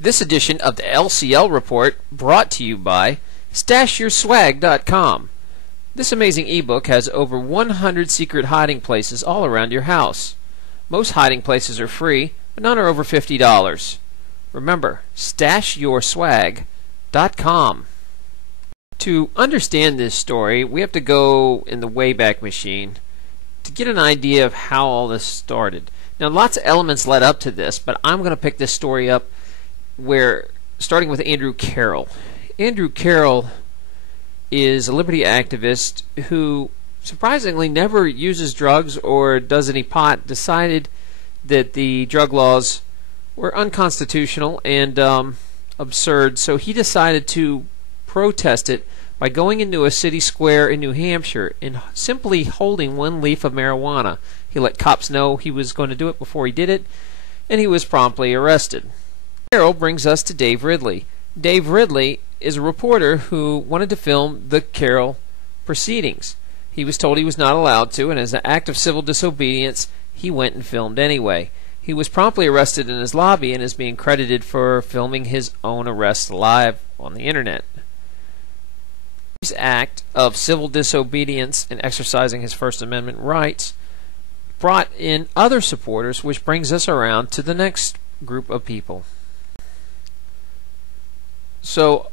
This edition of the LCL Report brought to you by StashYourSwag.com. This amazing ebook has over 100 secret hiding places all around your house. Most hiding places are free, but none are over $50. Remember, StashYourSwag.com. To understand this story, we have to go in the Wayback Machine to get an idea of how all this started. Now, lots of elements led up to this, but I'm going to pick this story up starting with Andrew Carroll. Andrew Carroll is a liberty activist who surprisingly never uses drugs or does any pot, decided that the drug laws were unconstitutional and absurd, so he decided to protest it by going into a city square in New Hampshire and simply holding one leaf of marijuana. He let cops know he was going to do it before he did it, and he was promptly arrested. Carroll brings us to Dave Ridley. Dave Ridley is a reporter who wanted to film the Carroll proceedings. He was told he was not allowed to, and as an act of civil disobedience, he went and filmed anyway. He was promptly arrested in his lobby and is being credited for filming his own arrest live on the internet. His act of civil disobedience and exercising his First Amendment rights brought in other supporters, which brings us around to the next group of people. So,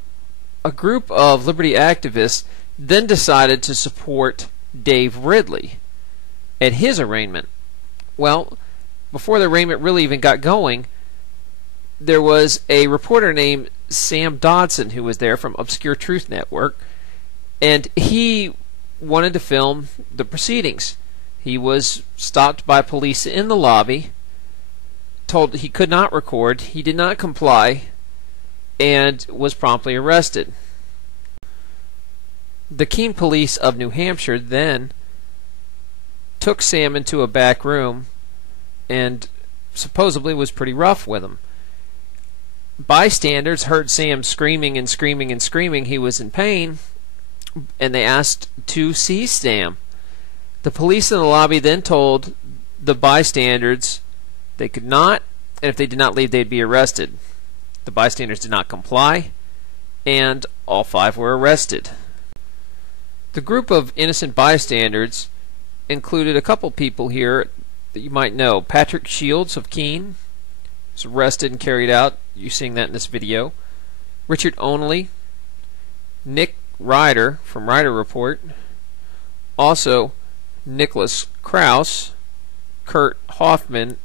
a group of liberty activists then decided to support Dave Ridley at his arraignment. Well, before the arraignment really even got going, there was a reporter named Sam Dodson who was there from Obscure Truth Network, and he wanted to film the proceedings. He was stopped by police in the lobby, told he could not record, he did not comply, and was promptly arrested. The Keene police of New Hampshire then took Sam into a back room and supposedly was pretty rough with him. Bystanders heard Sam screaming and screaming and screaming. He was in pain, and they asked to seize Sam. The police in the lobby then told the bystanders they could not, and if they did not leave, they'd be arrested. The bystanders did not comply, and all 5 were arrested. The group of innocent bystanders included a couple people here that you might know. Patrick Shields of Keene was arrested and carried out. You're seeing that in this video. Richard Onley, Nick Ryder from Ryder Report, also Nicholas Krause, Kurt Hoffman,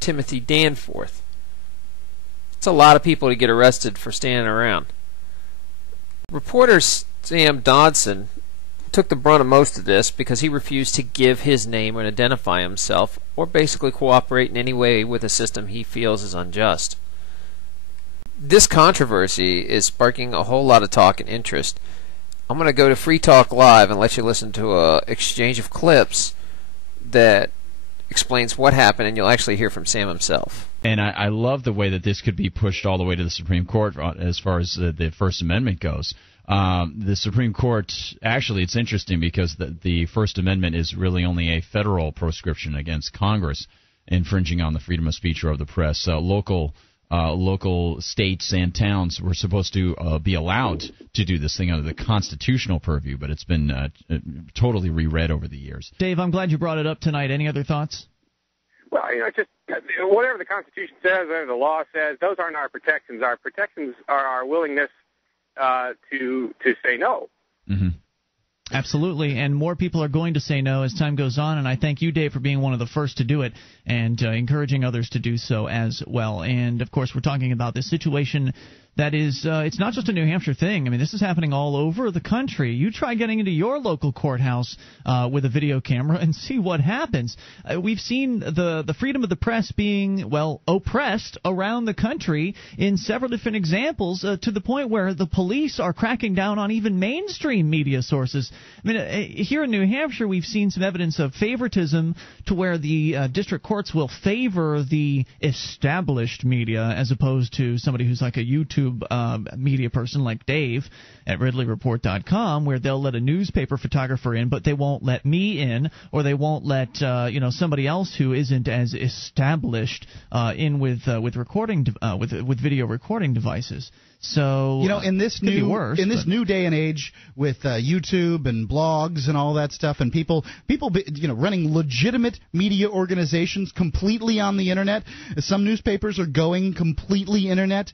Timothy Danforth. It's a lot of people to get arrested for standing around. Reporter Sam Dodson took the brunt of most of this because he refused to give his name and identify himself or basically cooperate in any way with a system he feels is unjust. This controversy is sparking a whole lot of talk and interest. I'm going to go to Free Talk Live and let you listen to an exchange of clips that explains what happened, and you'll actually hear from Sam himself. And I love the way that this could be pushed all the way to the Supreme Court as far as the First Amendment goes. The Supreme Court, actually, it's interesting because the First Amendment is really only a federal proscription against Congress infringing on the freedom of speech or of the press. Local states and towns were supposed to be allowed to do this thing under the constitutional purview, but it's been totally reread over the years. Dave, I'm glad you brought it up tonight. Any other thoughts? Well, just whatever the Constitution says, whatever the law says, those aren't our protections. Our protections are our willingness to say no. Mm-hmm. Absolutely, and more people are going to say no as time goes on, and I thank you, Dave, for being one of the first to do it and encouraging others to do so as well. And, of course, we're talking about this situation that is, it's not just a New Hampshire thing. I mean, this is happening all over the country. You try getting into your local courthouse with a video camera and see what happens. We've seen the freedom of the press being, well, oppressed around the country in several different examples to the point where the police are cracking down on even mainstream media sources. I mean, here in New Hampshire, we've seen some evidence of favoritism to where the district courts will favor the established media as opposed to somebody who's like a YouTuber YouTube media person like Dave at RidleyReport.com, where they'll let a newspaper photographer in, but they won't let me in, or they won't let somebody else who isn't as established in with video recording devices. So in this new day and age with YouTube and blogs and all that stuff, and people running legitimate media organizations completely on the internet. Some newspapers are going completely internet.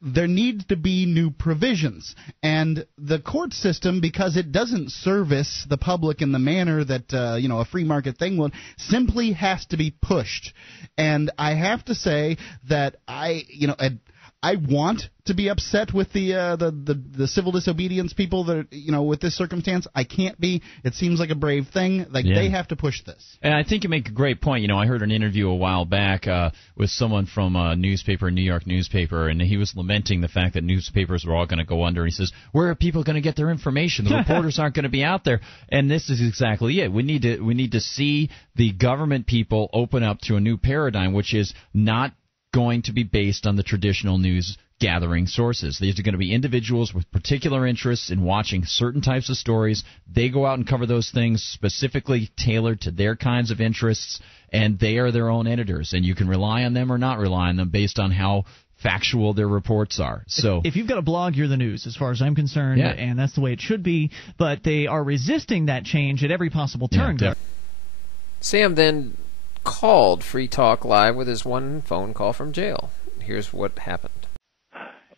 There needs to be new provisions, and the court system, because it doesn't service the public in the manner that a free market thing would, simply has to be pushed. And I have to say that I want to be upset with the civil disobedience people that with this circumstance. I can't be. It seems like a brave thing. They have to push this. And I think you make a great point. I heard an interview a while back with someone from a newspaper, New York newspaper, and he was lamenting the fact that newspapers were all going to go under. He says, "Where are people going to get their information? The reporters aren't going to be out there." And this is exactly it. We need to see the government people open up to a new paradigm, which is not going to be based on the traditional news gathering sources. These are going to be individuals with particular interests in watching certain types of stories. They go out and cover those things specifically tailored to their kinds of interests, and they are their own editors, and you can rely on them or not rely on them based on how factual their reports are. So if you've got a blog, you're the news, as far as I'm concerned, and that's the way it should be, but they are resisting that change at every possible turn. Sam then called Free Talk Live with his one phone call from jail. Here's what happened.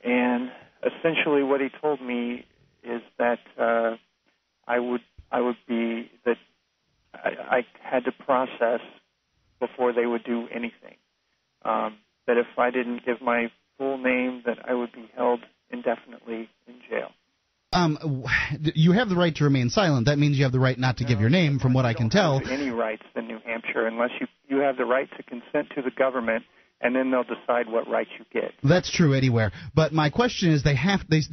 And essentially what he told me is that I had to process before they would do anything. That if I didn't give my full name, that I would be held indefinitely in jail. You have the right to remain silent. That means you have the right not to give your name, from what I can tell. You don't have any rights in New Hampshire unless you have the right to consent to the government, and then they'll decide what rights you get. That's true anywhere. But my question is, they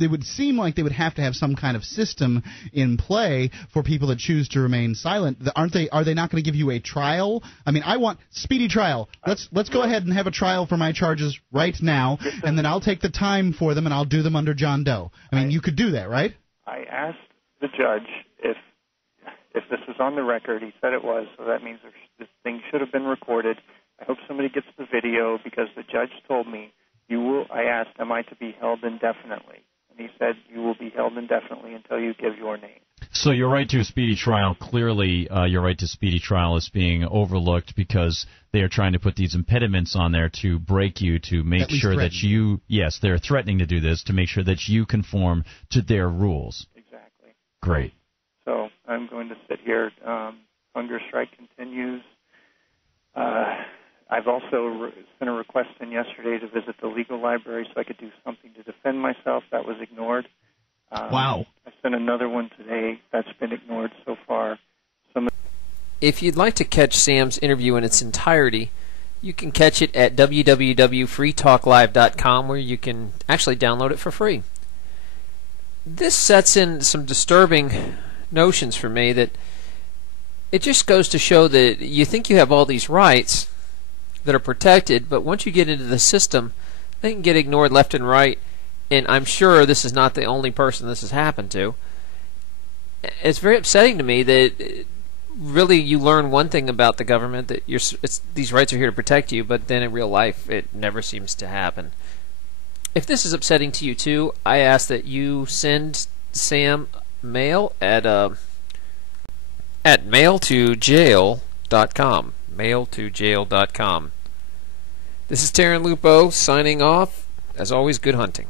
would seem like they would have to have some kind of system in play for people that choose to remain silent. Are they not going to give you a trial? I mean, I want speedy trial. Let's go ahead and have a trial for my charges right now, and then I'll take the time for them and I'll do them under John Doe. I mean, you could do that, right? I asked the judge if this was on the record. He said it was, so that means this thing should have been recorded. I hope somebody gets the video, because the judge told me, I asked, am I to be held indefinitely? And he said, you will be held indefinitely until you give your name. So your right to a speedy trial, clearly your right to speedy trial is being overlooked because they are trying to put these impediments on there to break you, to make sure that you, yes, they're threatening to do this, to make sure that you conform to their rules. Exactly. Great. So I'm going to sit here. Hunger strike continues. I've also sent a request in yesterday to visit the legal library so I could do something to defend myself. That was ignored. Wow. I sent another one today. That's been ignored so far. If you'd like to catch Sam's interview in its entirety, you can catch it at www.freetalklive.com, where you can actually download it for free. This sets in some disturbing notions for me that it just goes to show that you think you have all these rights that are protected, but once you get into the system, they can get ignored left and right. And I'm sure this is not the only person this has happened to. It's very upsetting to me that really you learn one thing about the government, that these rights are here to protect you, but then in real life it never seems to happen. If this is upsetting to you too, I ask that you send Sam mail at mailtojail.com. Mailtojail.com. This is Taryn Lupo signing off. As always, good hunting.